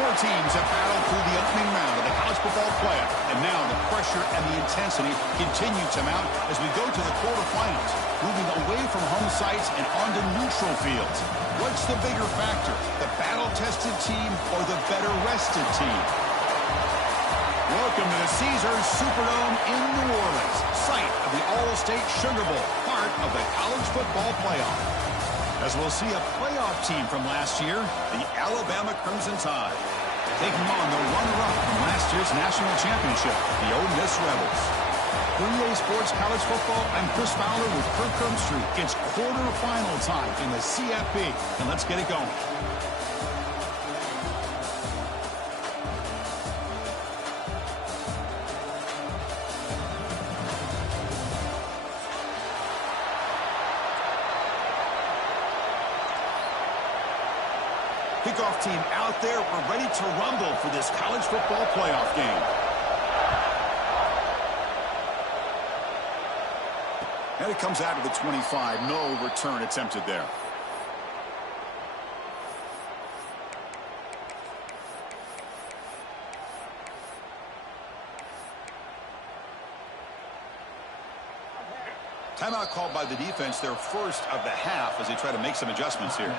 Four teams have battled through the opening round of the college football playoff, and now the pressure and the intensity continue to mount as we go to the quarterfinals, moving away from home sites and onto neutral fields. What's the bigger factor, the battle-tested team or the better-rested team? Welcome to the Caesars Superdome in New Orleans, site of the All-State Sugar Bowl, part of the college football playoff. As we'll see a playoff team from last year, the Alabama Crimson Tide, taking on the runner-up from last year's national championship, the Ole Miss Rebels. For EA Sports College Football, I'm Chris Fowler with Kirk Crumbstreet. It's quarterfinal time in the CFB, and let's get it going. Kickoff team out there. We're ready to rumble for this college football playoff game. And it comes out of the 25. No return attempted there. Timeout called by the defense, their first of the half, as they try to make some adjustments here.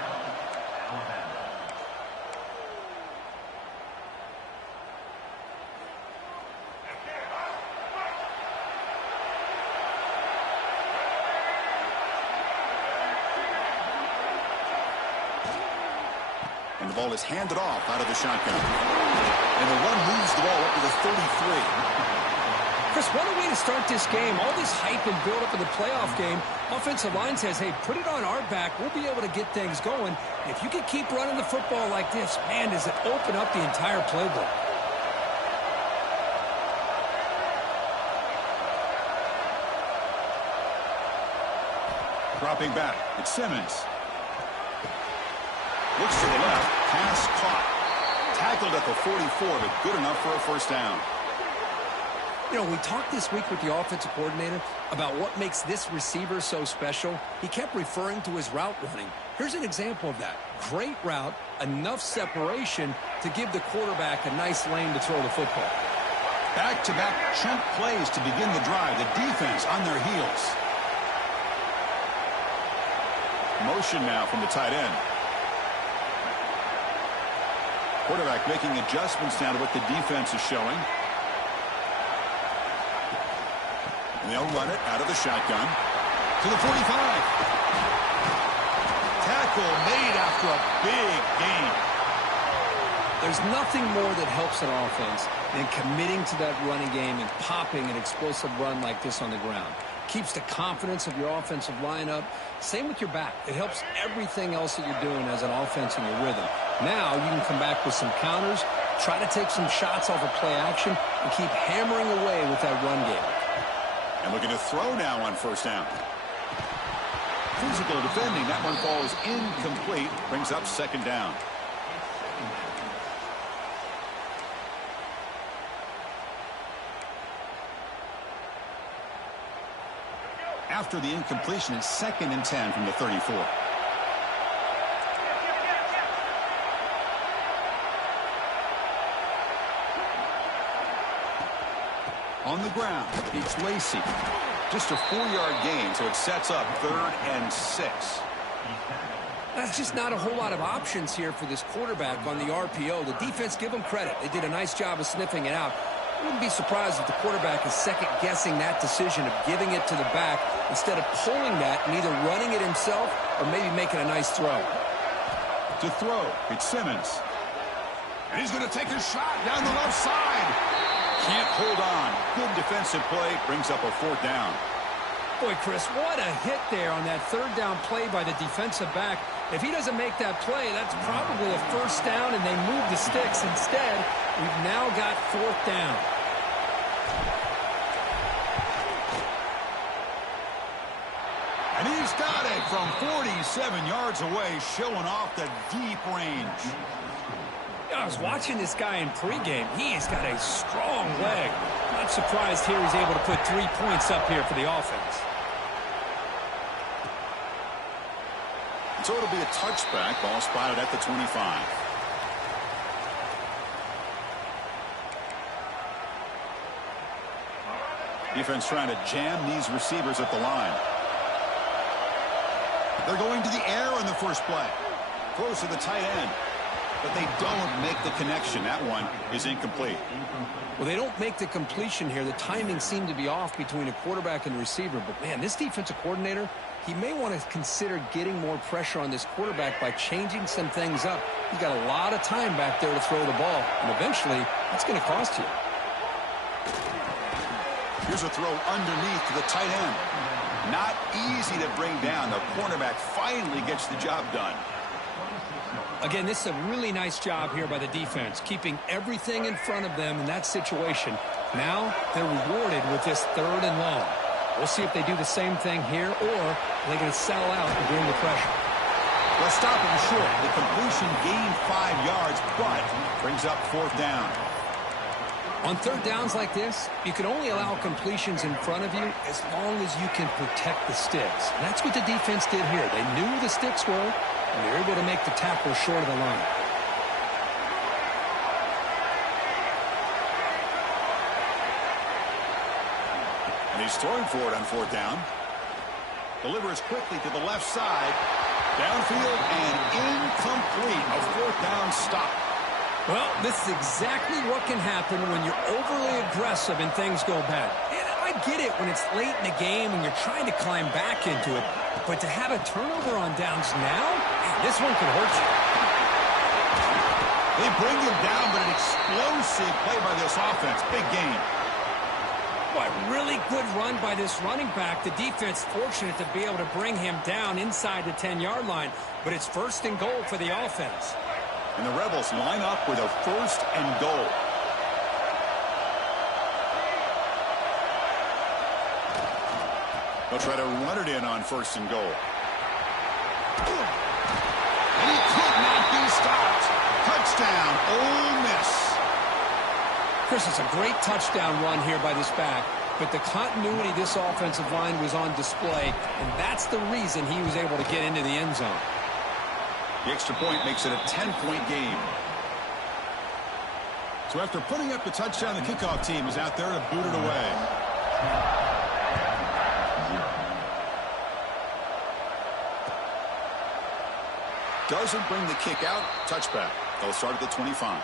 And the ball is handed off out of the shotgun. And the run moves the ball up to the 33. Chris, what a way to start this game. All this hype and build-up in the playoff game. Offensive line says, hey, put it on our back. We'll be able to get things going. If you can keep running the football like this, man, does it open up the entire playbook. Dropping back, it's Simmons. Looks to the left, pass caught. Tackled at the 44, but good enough for a first down. You know, we talked this week with the offensive coordinator about what makes this receiver so special. He kept referring to his route running. Here's an example of that. Great route, enough separation to give the quarterback a nice lane to throw the football. Back-to-back chunk plays to begin the drive. The defense on their heels. Motion now from the tight end. Quarterback making adjustments now to what the defense is showing. And they'll run it out of the shotgun to the 45. Tackle made after a big gain. There's nothing more that helps an offense than committing to that running game and popping an explosive run like this on the ground. Keeps the confidence of your offensive lineup. Same with your back. It helps everything else that you're doing as an offense in your rhythm. Now you can come back with some counters, try to take some shots off of play action, and keep hammering away with that run game. And looking to throw now on first down. Physical defending. That one falls incomplete. Brings up second down. After the incompletion, it's 2nd and 10 from the 34. On the ground, it's Lacey. Just a 4-yard gain, so it sets up 3rd and 6. That's just not a whole lot of options here for this quarterback on the RPO. The defense, give them credit. They did a nice job of sniffing it out. I wouldn't be surprised if the quarterback is second-guessing that decision of giving it to the back instead of pulling that and either running it himself or maybe making a nice throw. To throw, it's Simmons. And he's going to take a shot down the left side. Can't hold on. Good defensive play. Brings up a 4th down. Boy, Chris, what a hit there on that 3rd down play by the defensive back. If he doesn't make that play, that's probably a first down, and they move the sticks. Instead, we've now got 4th down. And he's got it from 47 yards away, showing off the deep range. I was watching this guy in pregame. He has got a strong leg. Not surprised here he's able to put 3 points up here for the offense. So it'll be a touchback. Ball spotted at the 25. Defense trying to jam these receivers at the line. They're going to the air on the first play. Throws to the tight end. But they don't make the connection. That one is incomplete. Well, they don't make the completion here. The timing seemed to be off between a quarterback and the receiver. But, man, this defensive coordinator, he may want to consider getting more pressure on this quarterback by changing some things up. He's got a lot of time back there to throw the ball. And eventually, that's going to cost you. Here's a throw underneath to the tight end. Not easy to bring down. The cornerback finally gets the job done. Again, this is a really nice job here by the defense, keeping everything in front of them in that situation. Now they're rewarded with this 3rd and long. We'll see if they do the same thing here, or are they going to sell out and bring the pressure. They'll stop him short. The completion gained 5 yards, but brings up 4th down. On 3rd downs like this, you can only allow completions in front of you as long as you can protect the sticks. And that's what the defense did here. They knew where the sticks were, and they were able to make the tackle short of the line. And he's throwing for it on 4th down. Delivers quickly to the left side. Downfield and incomplete. A 4th down stop. Well, this is exactly what can happen when you're overly aggressive and things go bad. And I get it when it's late in the game and you're trying to climb back into it. But to have a turnover on downs now, man, this one could hurt you. They bring him down, but an explosive play by this offense. Big game. What really good run by this running back. The defense fortunate to be able to bring him down inside the 10-yard line. But it's 1st and goal for the offense. And the Rebels line up with a 1st and goal. They'll try to run it in on 1st and goal. And he could not be stopped. Touchdown, Ole Miss. Chris, it's a great touchdown run here by this back. But the continuity of this offensive line was on display. And that's the reason he was able to get into the end zone. The extra point makes it a 10-point game. So after putting up the touchdown, the kickoff team is out there to boot it away. Doesn't bring the kick out. Touchback. They'll start at the 25.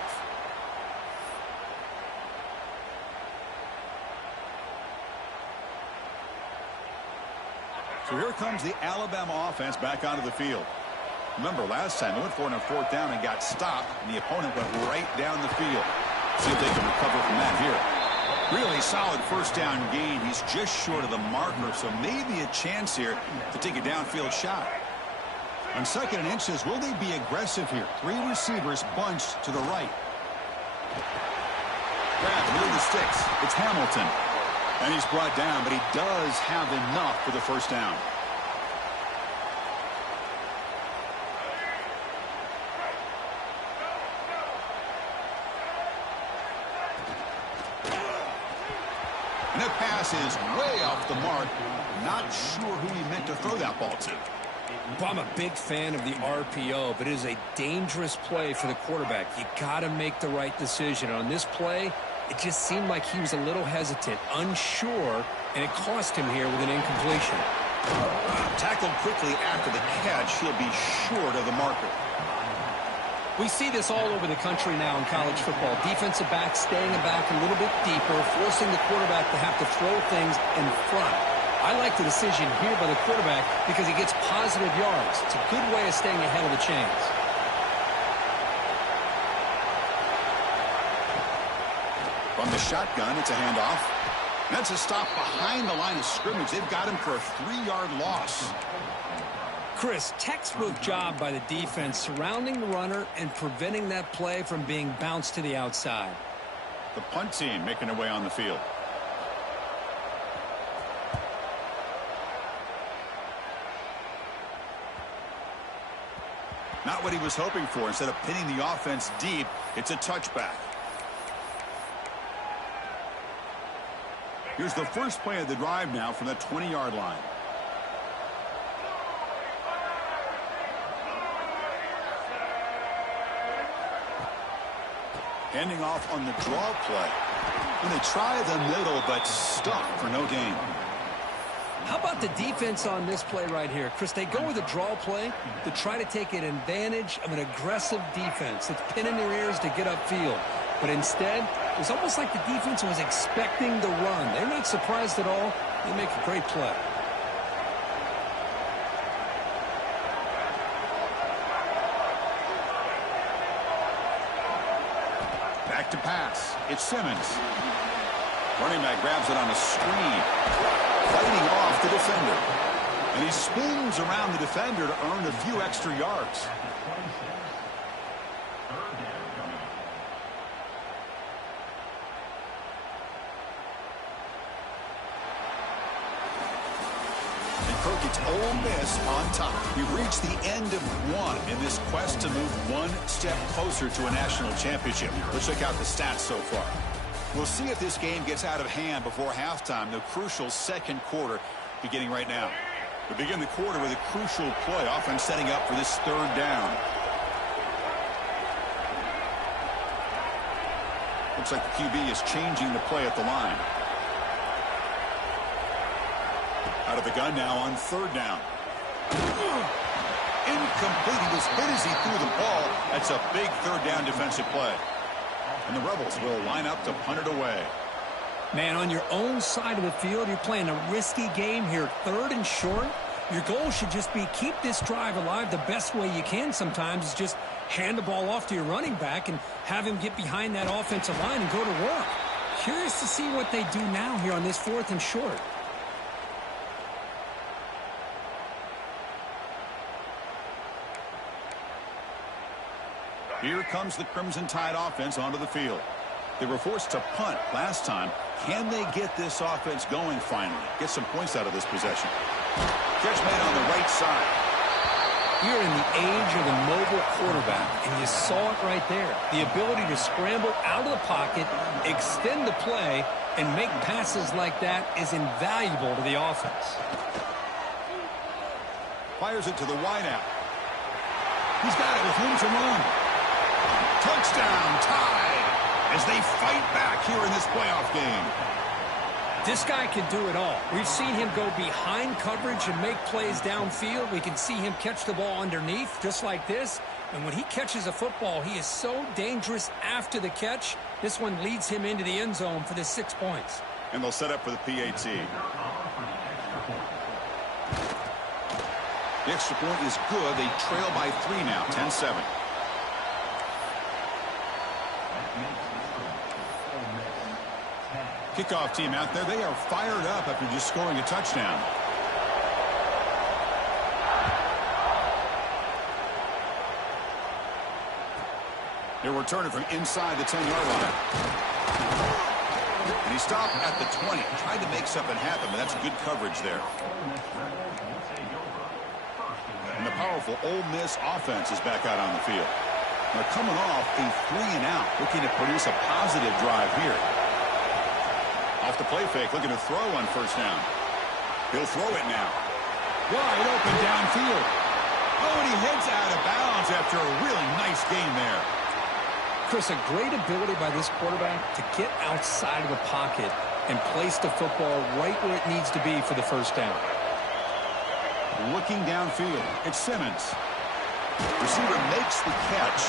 So here comes the Alabama offense back onto the field. Remember, last time they went for it on 4th down and got stopped, and the opponent went right down the field. See if they can recover from that here. Really solid 1st down gain. He's just short of the marker, so maybe a chance here to take a downfield shot. On 2nd and inches, will they be aggressive here? 3 receivers bunched to the right. Grab middle of the sticks. It's Hamilton. And he's brought down, but he does have enough for the 1st down. And that pass is way off the mark. Not sure who he meant to throw that ball to. Well, I'm a big fan of the RPO, but it is a dangerous play for the quarterback. You got to make the right decision. On this play, it just seemed like he was a little hesitant, unsure, and it cost him here with an incompletion. Tackled quickly after the catch. He'll be short of the marker. We see this all over the country now in college football. Defensive backs staying back a little bit deeper, forcing the quarterback to have to throw things in front. I like the decision here by the quarterback because he gets positive yards. It's a good way of staying ahead of the chains. From the shotgun, it's a handoff. That's a stop behind the line of scrimmage. They've got him for a 3-yard loss. Chris, textbook job by the defense surrounding the runner and preventing that play from being bounced to the outside. The punt team making their way on the field. Not what he was hoping for. Instead of pinning the offense deep, it's a touchback. Here's the first play of the drive now from the 20-yard line. Handing off on the draw play. And they try the middle, but stuck for no gain. How about the defense on this play right here? Chris, they go with a draw play to try to take an advantage of an aggressive defense. It's pinning their ears to get upfield. But instead, it was almost like the defense was expecting the run. They're not surprised at all. They make a great play. Back to pass. It's Simmons. Running back grabs it on a screen. Fighting off the defender. And he spins around the defender to earn a few extra yards. It's Ole Miss on top. We've reached the end of one in this quest to move one step closer to a national championship. Let's check out the stats so far. We'll see if this game gets out of hand before halftime, the crucial second quarter beginning right now. We begin the quarter with a crucial play, offense setting up for this third down. Looks like the QB is changing the play at the line. Out of the gun now on third down. Incomplete. He was hit as he threw the ball. That's a big third down defensive play. And the Rebels will line up to punt it away. Man, on your own side of the field, you're playing a risky game here. Third and short. Your goal should just be keep this drive alive the best way you can sometimes is just hand the ball off to your running back and have him get behind that offensive line and go to work. Curious to see what they do now here on this fourth and short. Here comes the Crimson Tide offense onto the field. They were forced to punt last time. Can they get this offense going finally? Get some points out of this possession. Catch made on the right side. You're in the age of the mobile quarterback, and you saw it right there. The ability to scramble out of the pocket, extend the play, and make passes like that is invaluable to the offense. Fires it to the wideout. He's got it with room to run. Touchdown, Tide, as they fight back here in this playoff game. This guy can do it all. We've seen him go behind coverage and make plays downfield. We can see him catch the ball underneath, just like this. And when he catches a football, he is so dangerous after the catch. This one leads him into the end zone for the 6 points. And they'll set up for the PAT. The extra point is good. They trail by 3 now, 10-7. Kickoff team out there. They are fired up after just scoring a touchdown. They're returning from inside the 10-yard line. And he stopped at the 20. Tried to make something happen, but that's good coverage there. And the powerful Ole Miss offense is back out on the field. They're coming off a 3-and-out, looking to produce a positive drive here. Off the play fake, looking to throw on first down. He'll throw it now. Wide open downfield. Oh, and he heads out of bounds after a really nice game there. Chris, a great ability by this quarterback to get outside of the pocket and place the football right where it needs to be for the first down. Looking downfield, it's Simmons. Receiver makes the catch.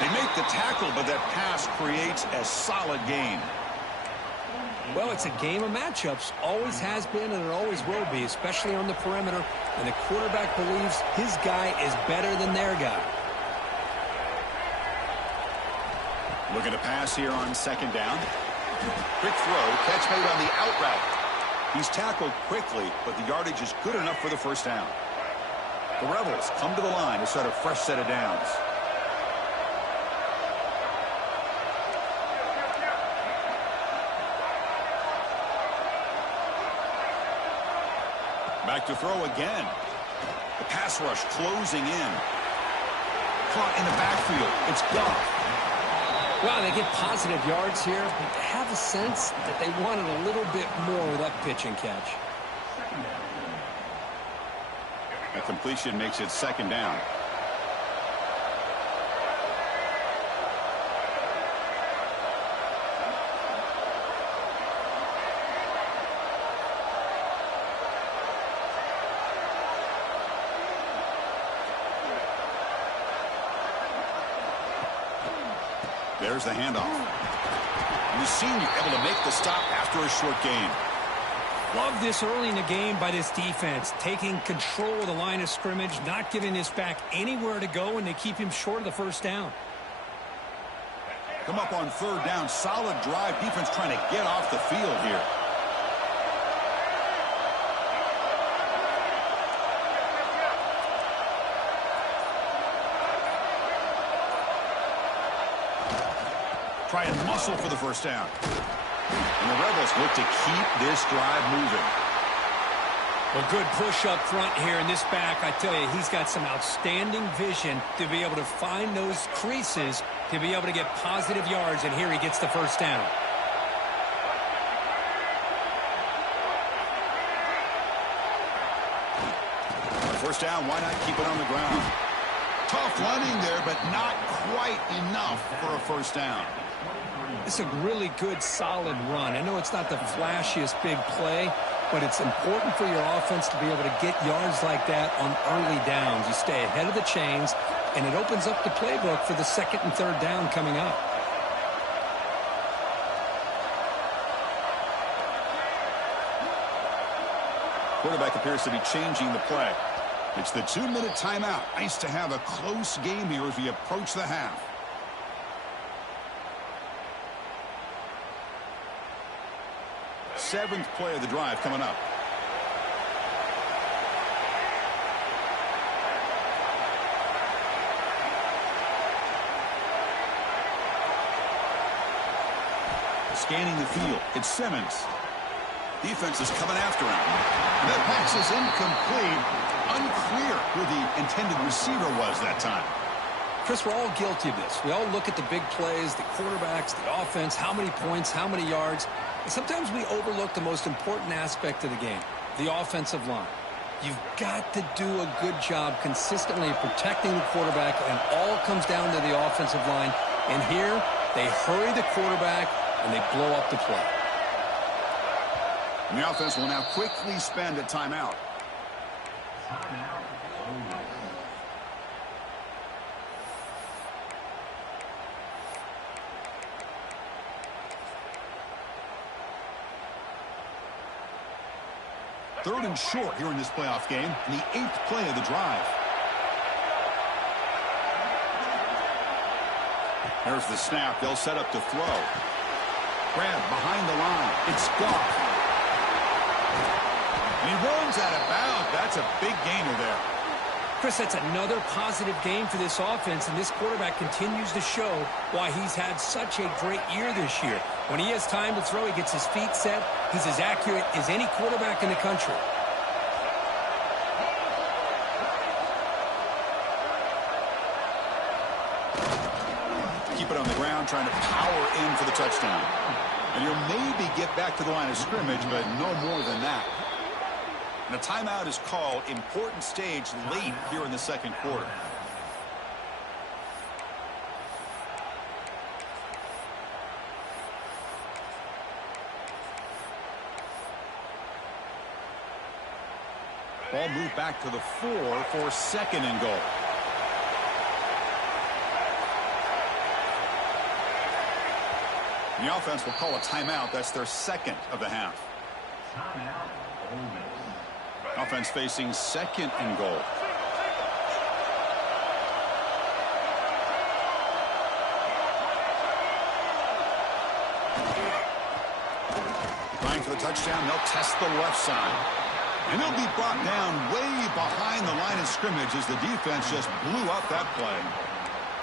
They make the tackle, but that pass creates a solid gain. Well, it's a game of matchups. Always has been and it always will be, especially on the perimeter. And the quarterback believes his guy is better than their guy. Looking to pass here on second down. Quick throw, catch made on the out route. He's tackled quickly, but the yardage is good enough for the first down. The Rebels come to the line to start a fresh set of downs. Back to throw again. The pass rush closing in. Caught in the backfield. It's Goff. Well, they get positive yards here, but they have a sense that they wanted a little bit more with that pitch and catch. A completion makes it second down. There's the handoff. And the senior able to make the stop after a short gain. Love this early in the game by this defense, taking control of the line of scrimmage, not giving this back anywhere to go, and they keep him short of the first down. Come up on third down. Solid drive. Defense trying to get off the field here. Try and muscle for the first down. And the Rebels look to keep this drive moving. Well, good push up front here in this back. I tell you, he's got some outstanding vision to be able to find those creases to be able to get positive yards, and here he gets the first down. First down, why not keep it on the ground? Tough running there, but not quite enough for a first down. It's a really good, solid run. I know it's not the flashiest big play, but it's important for your offense to be able to get yards like that on early downs. You stay ahead of the chains, and it opens up the playbook for the second and third down coming up. Quarterback appears to be changing the play. It's the 2-minute timeout. Nice to have a close game here as we approach the half. Seventh play of the drive coming up. Scanning the field. It's Simmons. Defense is coming after him. That pass is incomplete. Unclear who the intended receiver was that time. Chris, we're all guilty of this. We all look at the big plays, the quarterbacks, the offense, how many points, how many yards. And sometimes we overlook the most important aspect of the game, the offensive line. You've got to do a good job consistently protecting the quarterback, and all comes down to the offensive line. And here, they hurry the quarterback, and they blow up the play. And the offense will now quickly spend a timeout. Third and short here in this playoff game, and the 8th play of the drive. There's the snap. They'll set up to throw. Grab behind the line. It's Goff. And he runs out of bounds. That's a big gainer there. Chris, that's another positive game for this offense, and this quarterback continues to show why he's had such a great year this year. When he has time to throw, he gets his feet set. He's as accurate as any quarterback in the country. Keep it on the ground, trying to power in for the touchdown. And he'll maybe get back to the line of scrimmage, but no more than that. And a timeout is called. Important stage late here in the second quarter. Ball moved back to the 4 for second and goal. And the offense will call a timeout. That's their second of the half. Offense facing second and goal. Trying for the touchdown. They'll test the left side. And they'll be brought down way behind the line of scrimmage as the defense just blew up that play.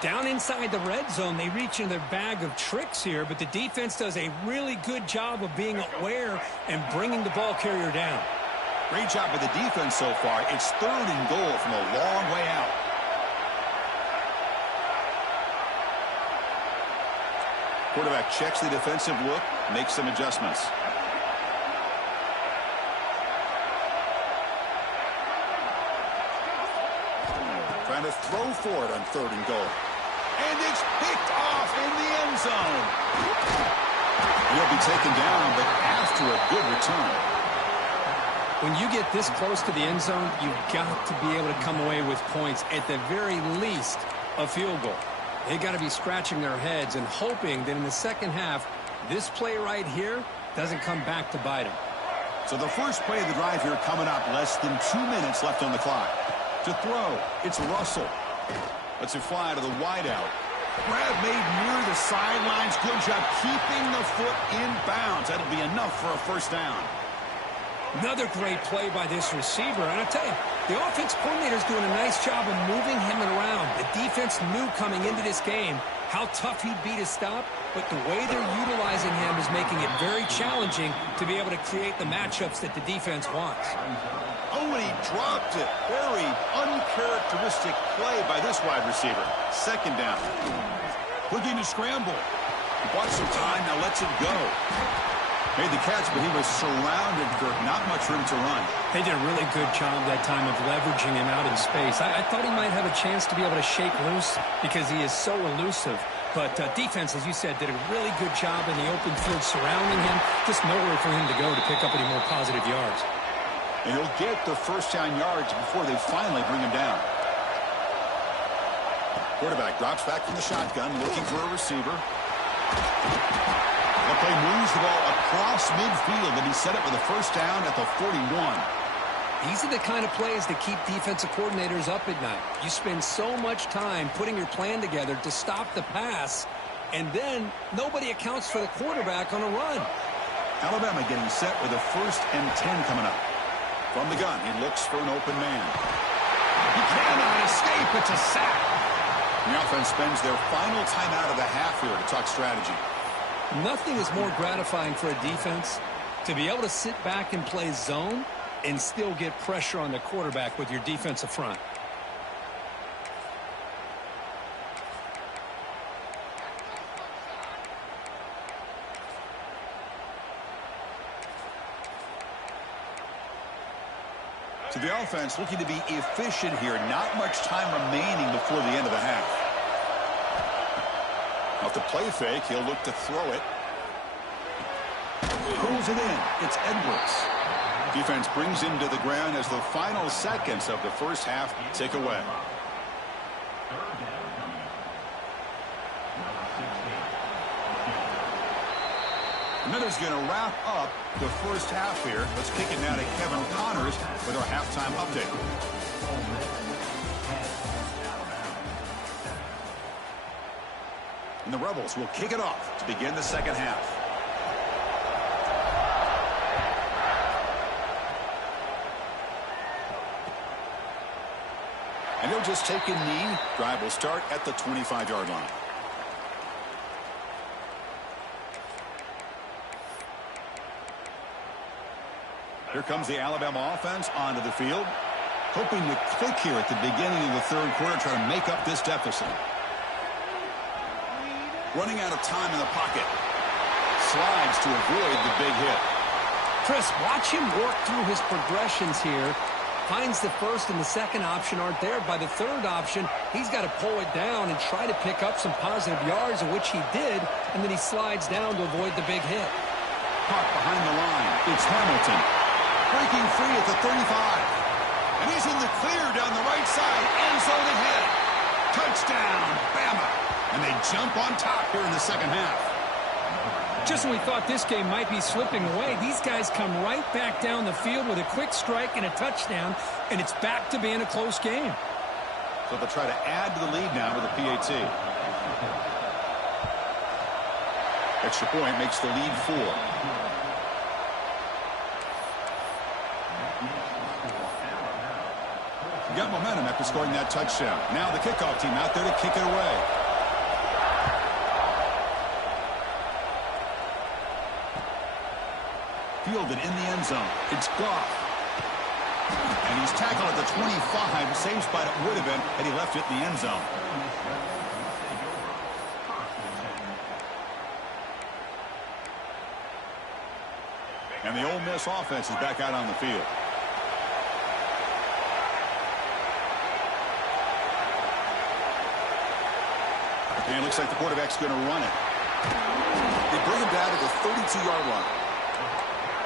Down inside the red zone, they reach in their bag of tricks here, but the defense does a really good job of being aware and bringing the ball carrier down. Great job by the defense so far. It's third and goal from a long way out. Quarterback checks the defensive look, makes some adjustments. Trying to throw for it on third and goal. And it's picked off in the end zone. He'll be taken down, but after a good return. When you get this close to the end zone, you've got to be able to come away with points, at the very least, a field goal. They got to be scratching their heads and hoping that in the second half, this play right here doesn't come back to bite them. So the first play of the drive here coming up, less than 2 minutes left on the clock. To throw, it's Russell. Lets it fly to the wideout. Grab made near the sidelines. Good job keeping the foot in bounds. That'll be enough for a first down. Another great play by this receiver. And I tell you, the offense coordinator's doing a nice job of moving him around. The defense knew coming into this game how tough he'd be to stop, but the way they're utilizing him is making it very challenging to be able to create the matchups that the defense wants. Oh, and he dropped it. Very uncharacteristic play by this wide receiver. Second down. Looking to scramble. He bought some time, now lets it go. Made the catch, but he was surrounded, Kirk. Not much room to run. They did a really good job that time of leveraging him out in space. I thought he might have a chance to be able to shake loose because he is so elusive. But defense, as you said, did a really good job in the open field surrounding him. Just nowhere for him to go to pick up any more positive yards. And he'll get the first down yards before they finally bring him down. Quarterback drops back from the shotgun, looking for a receiver. The play moves the ball across midfield, and he set it with a first down at the 41. These are the kind of plays that keep defensive coordinators up at night. You spend so much time putting your plan together to stop the pass, and then nobody accounts for the quarterback on a run. Alabama getting set with a 1st and 10 coming up. From the gun, he looks for an open man. He cannot escape. It's a sack. The offense spends their final timeout of the half here to talk strategy. Nothing is more gratifying for a defense to be able to sit back and play zone and still get pressure on the quarterback with your defensive front. So the offense looking to be efficient here. Not much time remaining before the end of the half. Off the play fake, he'll look to throw it. Pulls it in. It's Edwards. Defense brings him to the ground as the final seconds of the first half tick away. Miller's going to wrap up the first half here. Let's kick it now to Kevin Connors with our halftime update. And the Rebels will kick it off to begin the second half. And he'll just take a knee. Drive will start at the 25-yard line. Here comes the Alabama offense onto the field. Hoping to click here at the beginning of the third quarter, trying to make up this deficit. Running out of time in the pocket. Slides to avoid the big hit. Chris, watch him work through his progressions here. Finds the first and the second option aren't there. By the third option, he's got to pull it down and try to pick up some positive yards, of which he did, and then he slides down to avoid the big hit. Caught behind the line. It's Hamilton. Breaking free at the 35. And he's in the clear down the right side. End zone ahead. Touchdown, Bama. And they jump on top here in the second half. Just when we thought this game might be slipping away, these guys come right back down the field with a quick strike and a touchdown, and it's back to being a close game. So they'll try to add to the lead now with a PAT. Extra point makes the lead 4. You got momentum after scoring that touchdown. Now the kickoff team out there to kick it away. Fielded in the end zone. It's Goff. And he's tackled at the 25. Same spot it would have been had he left it in the end zone. And the Ole Miss offense is back out on the field. Okay, it looks like the quarterback's going to run it. They bring him down to the 32-yard line.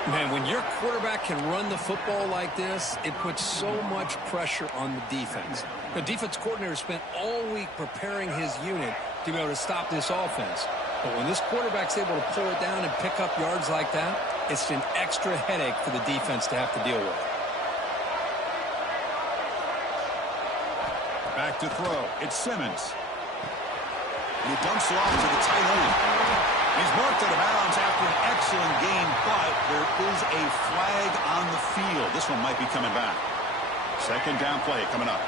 Man, when your quarterback can run the football like this, it puts so much pressure on the defense. The defense coordinator spent all week preparing his unit to be able to stop this offense. But when this quarterback's able to pull it down and pick up yards like that, it's an extra headache for the defense to have to deal with. Back to throw. It's Simmons. He dumps it off to the tight end. He's marked out of bounds after an excellent game, but there is a flag on the field. This one might be coming back. Second down play coming up.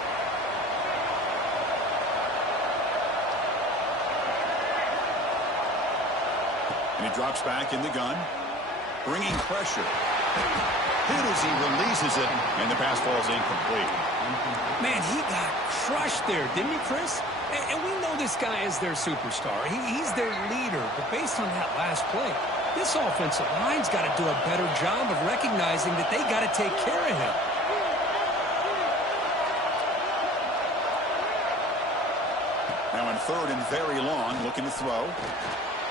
And he drops back in the gun, bringing pressure. Hit as he releases it, and the pass falls incomplete. Man, he got crushed there, didn't he, Chris? And we know this guy is their superstar. He's their leader. But based on that last play, this offensive line's got to do a better job of recognizing that they got to take care of him. Now in third and very long, looking to throw.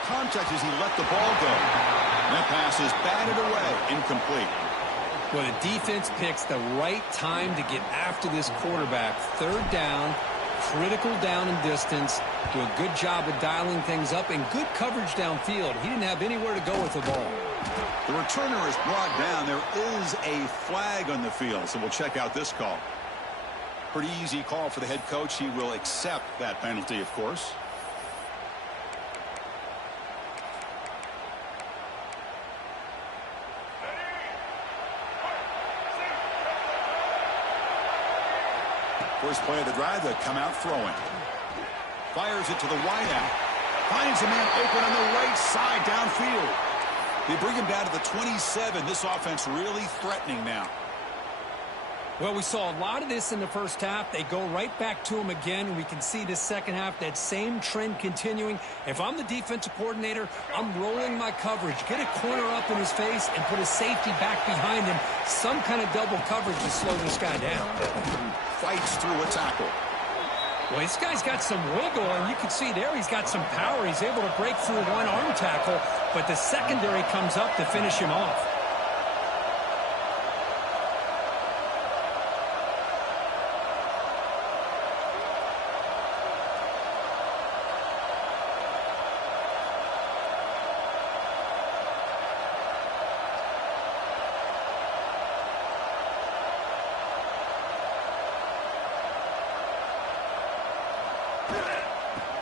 Contact as he let the ball go. And that pass is batted away, incomplete. Well, the defense picks the right time to get after this quarterback. Third down, critical down and distance. Do a good job of dialing things up and good coverage downfield. He didn't have anywhere to go with the ball. The returner is brought down. There is a flag on the field, so we'll check out this call. Pretty easy call for the head coach. He will accept that penalty, of course. First play of the drive, they come out throwing. Fires it to the wideout. Finds a man open on the right side downfield. They bring him down to the 27. This offense really threatening now. Well, we saw a lot of this in the first half. They go right back to him again, and we can see the second half, that same trend continuing. If I'm the defensive coordinator, I'm rolling my coverage. Get a corner up in his face and put a safety back behind him. Some kind of double coverage to slow this guy down. Fights through a tackle. Well, this guy's got some wiggle, and you can see there he's got some power. He's able to break through one arm tackle, but the secondary comes up to finish him off.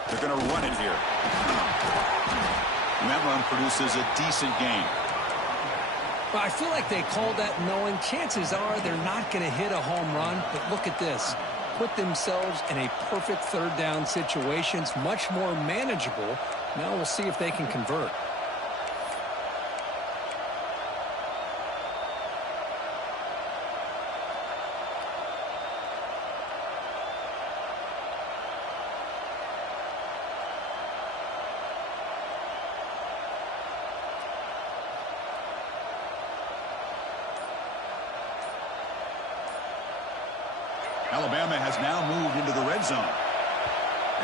They're going to run it here. And that run produces a decent gain. But I feel like they called that knowing chances are they're not going to hit a home run. But look at this. Put themselves in a perfect third down situation. It's much more manageable. Now we'll see if they can convert. Alabama has now moved into the red zone.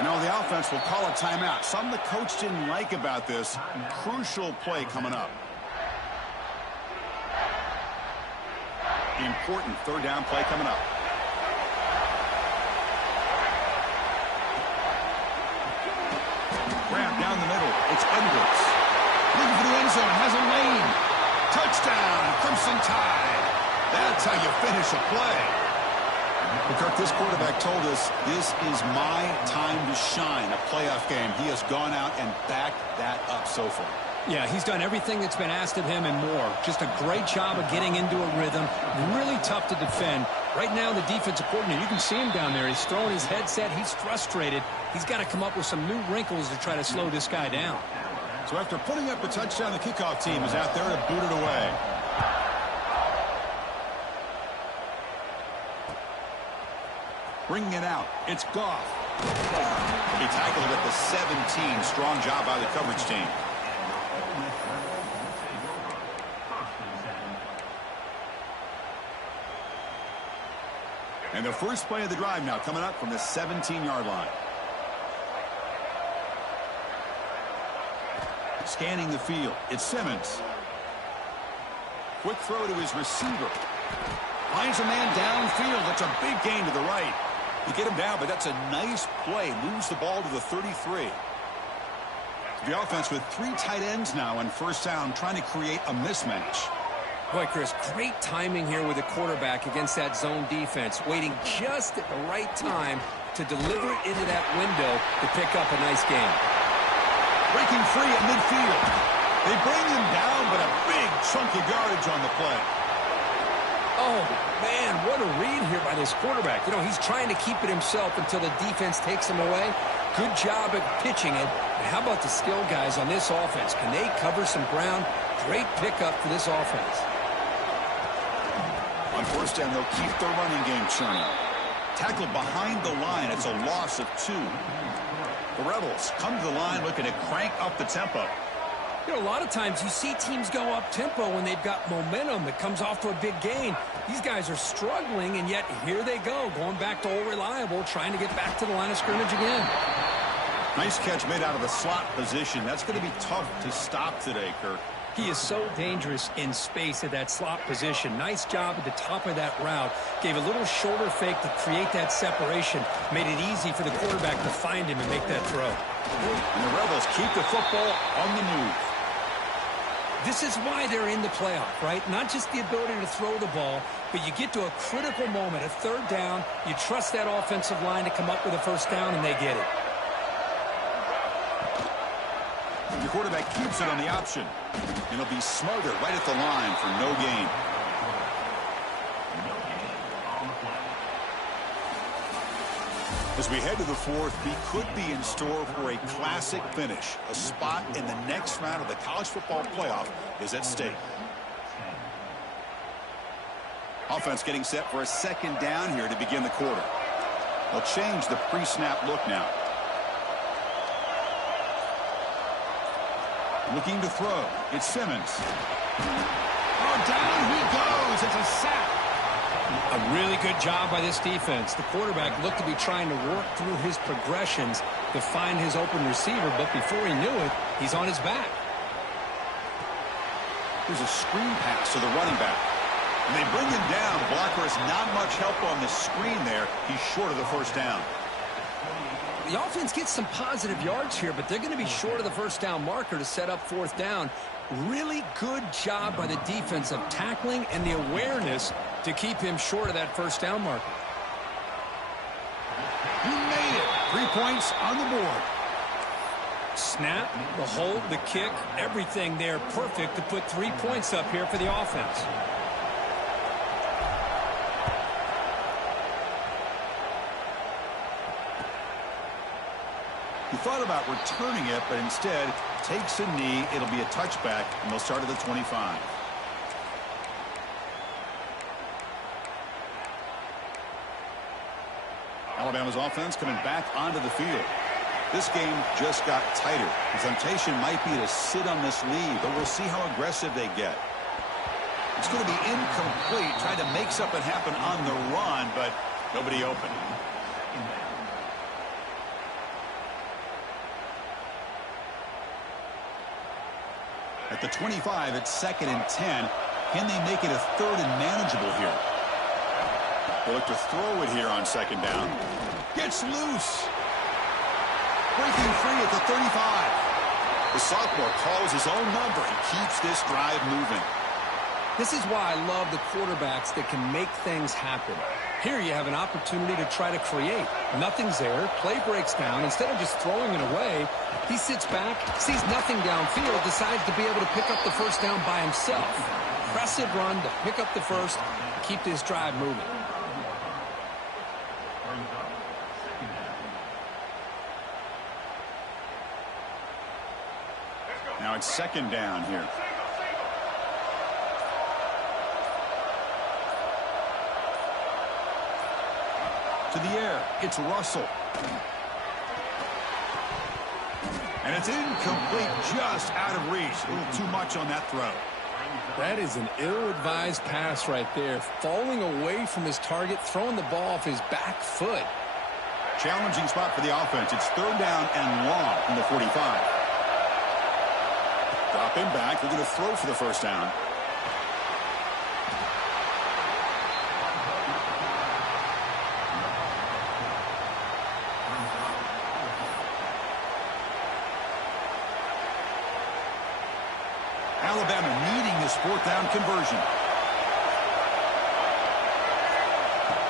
And now the offense will call a timeout. Something the coach didn't like about this. Crucial play coming up. Important third down play coming up. Grab down the middle. It's Edwards. Looking for the end zone. Has a lane. Touchdown. Crimson Tide. That's how you finish a play. Kirk, this quarterback told us this is my time to shine, a playoff game. He has gone out and backed that up so far. Yeah, he's done everything that's been asked of him and more. Just a great job of getting into a rhythm. Really tough to defend. Right now, the defensive coordinator, you can see him down there. He's throwing his headset. He's frustrated. He's got to come up with some new wrinkles to try to slow this guy down. So after putting up a touchdown, the kickoff team is out there to boot it away. Bringing it out. It's Goff. He tackled it at the 17. Strong job by the coverage team. And the first play of the drive now coming up from the 17-yard line. Scanning the field. It's Simmons. Quick throw to his receiver. Finds a man downfield. That's a big gain to the right. You get him down, but that's a nice play. Moves the ball to the 33. The offense with 3 tight ends now on first down, trying to create a mismatch. Boy, Chris, great timing here with the quarterback against that zone defense, waiting just at the right time to deliver it into that window to pick up a nice gain. Breaking free at midfield. They bring him down, but a big chunk of yardage on the play. Oh, man, what a read here by this quarterback. You know, he's trying to keep it himself until the defense takes him away. Good job at pitching it. And how about the skill guys on this offense? Can they cover some ground? Great pickup for this offense. On first down, they'll keep the running game churning. Tackled behind the line. It's a loss of 2. The Rebels come to the line looking to crank up the tempo. You know, a lot of times you see teams go up-tempo when they've got momentum that comes off to a big gain. These guys are struggling, and yet here they go, going back to old reliable, trying to get back to the line of scrimmage again. Nice catch made out of the slot position. That's going to be tough to stop today, Kirk. He is so dangerous in space at that slot position. Nice job at the top of that route. Gave a little shoulder fake to create that separation. Made it easy for the quarterback to find him and make that throw. And the Rebels keep the football on the move. This is why they're in the playoff, right? Not just the ability to throw the ball, but you get to a critical moment, a third down. You trust that offensive line to come up with a first down, and they get it. The quarterback keeps it on the option. It'll be smothered right at the line for no gain. As we head to the fourth, we could be in store for a classic finish. A spot in the next round of the college football playoff is at stake. Offense getting set for a second down here to begin the quarter. They'll change the pre-snap look now. Looking to throw. It's Simmons. Oh, down he goes. It's a sack. A really good job by this defense. The quarterback looked to be trying to work through his progressions to find his open receiver, but before he knew it, he's on his back. There's a screen pass to the running back. And they bring him down. Blocker has not much help on the screen there. He's short of the first down. The offense gets some positive yards here, but they're going to be short of the first down marker to set up fourth down. Really good job by the defense of tackling and the awareness to keep him short of that first down marker. He made it. 3 points on the board. Snap, the hold, the kick, everything there perfect to put 3 points up here for the offense. He thought about returning it, but instead takes a knee. It'll be a touchback, and they'll start at the 25. Alabama's offense coming back onto the field. This game just got tighter. The temptation might be to sit on this lead, but we'll see how aggressive they get. It's going to be incomplete, trying to make something happen on the run, but nobody open. At the 25, it's 2nd and 10. Can they make it a 3rd and manageable here? They look to throw it here on 2nd down. Gets loose. Breaking free at the 35. The sophomore calls his own number and keeps this drive moving. This is why I love the quarterbacks that can make things happen. Here you have an opportunity to try to create. Nothing's there. Play breaks down. Instead of just throwing it away, he sits back, sees nothing downfield, decides to be able to pick up the first down by himself. Impressive run to pick up the first, keep this drive moving. Now it's 2nd down here. To the air, it's Russell. And it's incomplete, just out of reach. A little too much on that throw. That is an ill-advised pass right there. Falling away from his target, throwing the ball off his back foot. Challenging spot for the offense. It's 3rd down and long from the 45. Drop him back. They're going to throw for the first down. Alabama needing this fourth down conversion.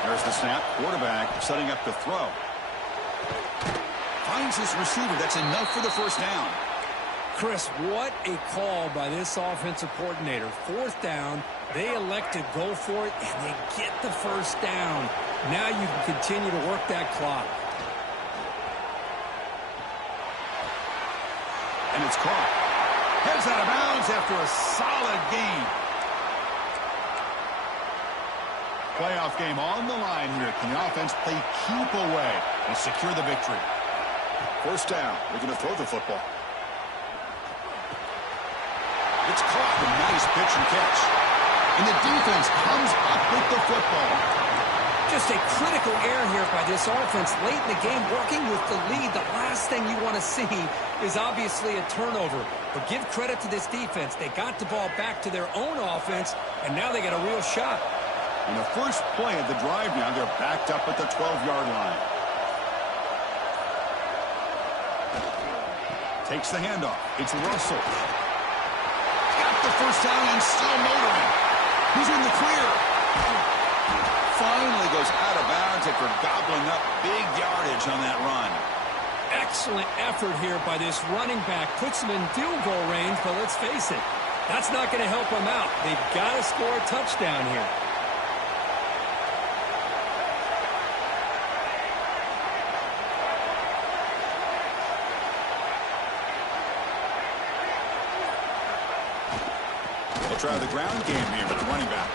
There's the snap. Quarterback setting up to throw. Finds his receiver. That's enough for the first down. Chris, what a call by this offensive coordinator. Fourth down, they elect to go for it, and they get the first down. Now you can continue to work that clock. And it's caught. Heads out of bounds after a solid gain. Playoff game on the line here. Can the offense play keep away and secure the victory? First down. They're going to throw the football. It's caught. A nice pitch and catch. And the defense comes up with the football. Just a critical error here by this offense late in the game, working with the lead. The last thing you want to see is obviously a turnover. But give credit to this defense. They got the ball back to their own offense, and now they got a real shot. In the first play of the drive now, they're backed up at the 12-yard line. Takes the handoff. It's Russell. Got the first down and still motoring. He's in the clear. Finally goes out of bounds after gobbling up big yardage on that run. Excellent effort here by this running back. Puts him in field goal range, but let's face it, that's not going to help him out. They've got to score a touchdown here. They'll try the ground game here with the running back.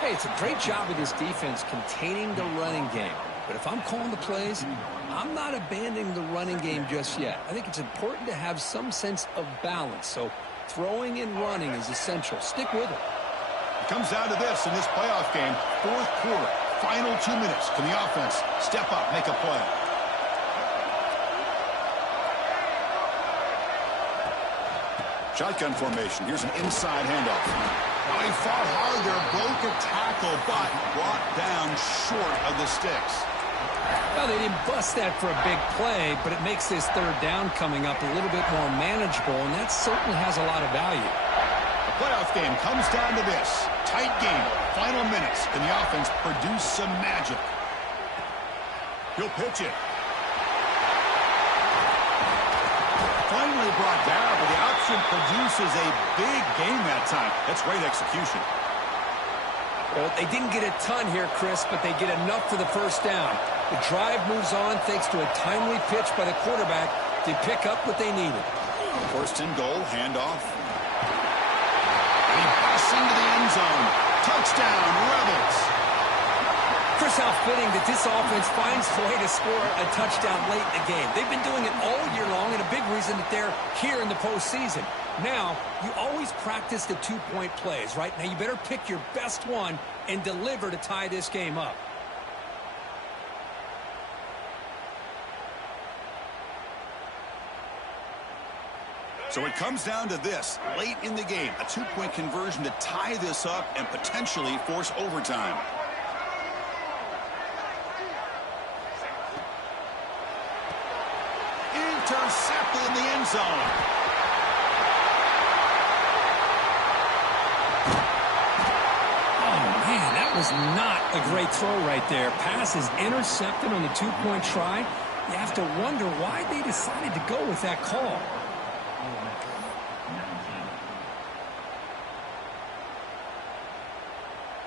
Hey, it's a great job of this defense containing the running game. But if I'm calling the plays, I'm not abandoning the running game just yet. I think it's important to have some sense of balance. So throwing and running is essential. Stick with it. It comes down to this in this playoff game. Fourth quarter, final 2 minutes. Can the offense step up, make a play? Shotgun formation. Here's an inside handoff. Now he fought hard there, broke a tackle, but brought down short of the sticks. Well, they didn't bust that for a big play, but it makes this third down coming up a little bit more manageable, and that certainly has a lot of value. The playoff game comes down to this. Tight game, final minutes. Can the offense produce some magic? He'll pitch it. Finally brought down, but the option produces a big game that time. That's great execution. Well, they didn't get a ton here, Chris, but they get enough for the first down. The drive moves on thanks to a timely pitch by the quarterback to pick up what they needed. First and goal, handoff. And he busts into the end zone. Touchdown, Rebels. Chris, how fitting that this offense finds a way to score a touchdown late in the game. They've been doing it all year long, and a big reason that they're here in the postseason. Now, you always practice the two-point plays, right? Now, you better pick your best one and deliver to tie this game up. So it comes down to this, late in the game, a two-point conversion to tie this up and potentially force overtime. Intercepted in the end zone. Oh, man, that was not a great throw right there. Pass is intercepted on the two-point try. You have to wonder why they decided to go with that call.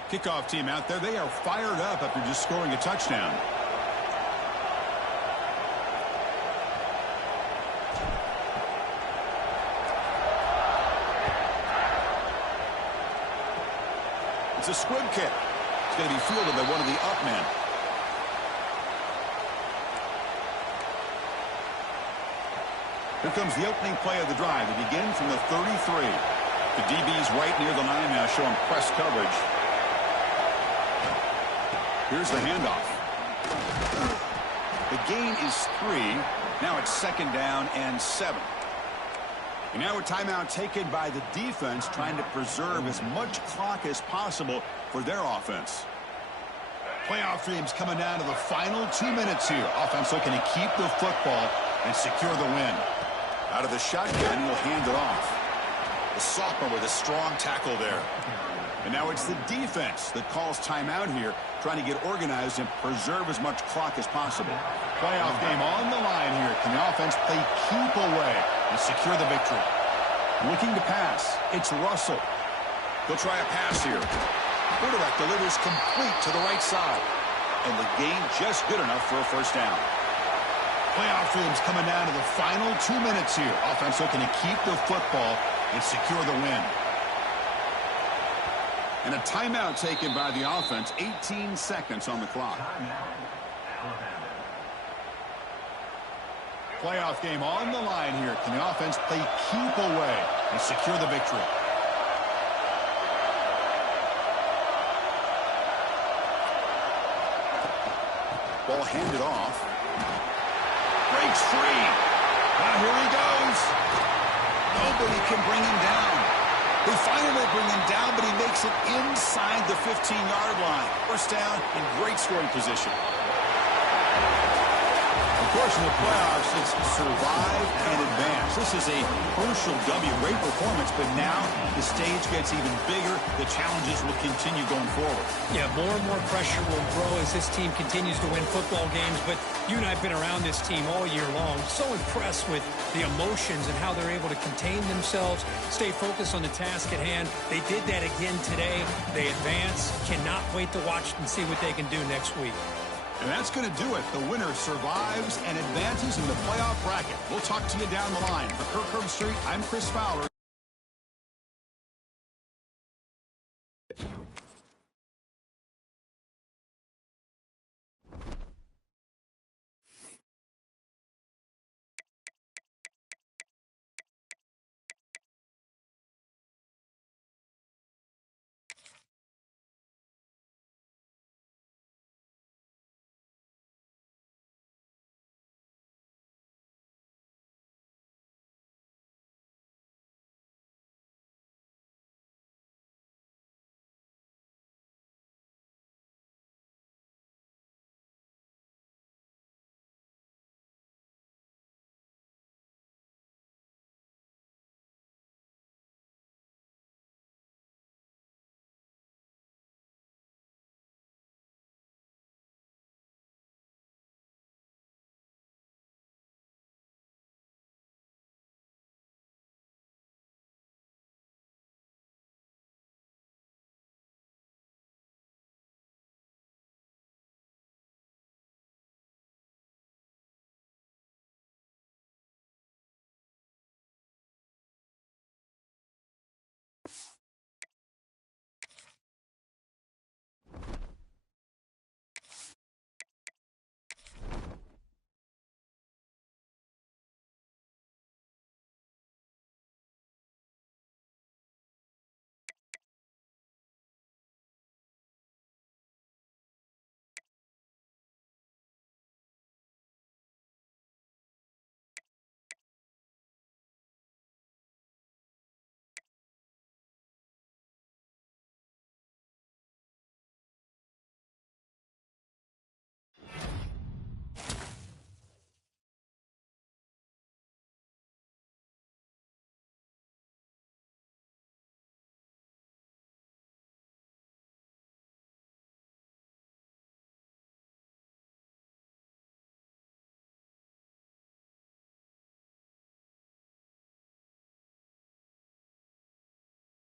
Kickoff team out there, they are fired up after just scoring a touchdown. It's a squib kick. It's going to be fielded by one of the up men. Here comes the opening play of the drive. They begin from the 33. The DB's right near the line now, showing press coverage. Here's the handoff. The gain is 3. Now it's second down and 7. And now a timeout taken by the defense, trying to preserve as much clock as possible for their offense. Playoff dreams coming down to the final 2 minutes here. Offense looking to keep the football and secure the win. Out of the shotgun, he'll hand it off. The sophomore with a strong tackle there. And now it's the defense that calls timeout here, trying to get organized and preserve as much clock as possible. Playoff game on the line here. Can the offense play keep away and secure the victory? Looking to pass. It's Russell. He'll try a pass here. Quarterback delivers complete to the right side. And the gain just good enough for a first down. Playoff film's coming down to the final 2 minutes here. Offense looking to keep the football and secure the win. And a timeout taken by the offense. 18 seconds on the clock. Playoff game on the line here. Can the offense play keep away and secure the victory? Ball handed off. Breaks free. Now here he goes. Nobody can bring him down. They finally bring him down, but he makes it inside the 15-yard line. First down in great scoring position. Of course, in the playoffs, it's survive and advance. This is a crucial W. Great performance, but now the stage gets even bigger. The challenges will continue going forward. Yeah, more and more pressure will grow as this team continues to win football games. But you and I have been around this team all year long. So impressed with the emotions and how they're able to contain themselves, stay focused on the task at hand. They did that again today. They advance. Cannot wait to watch and see what they can do next week. And that's going to do it. The winner survives and advances in the playoff bracket. We'll talk to you down the line. For Kirk Herbstreit, I'm Chris Fowler.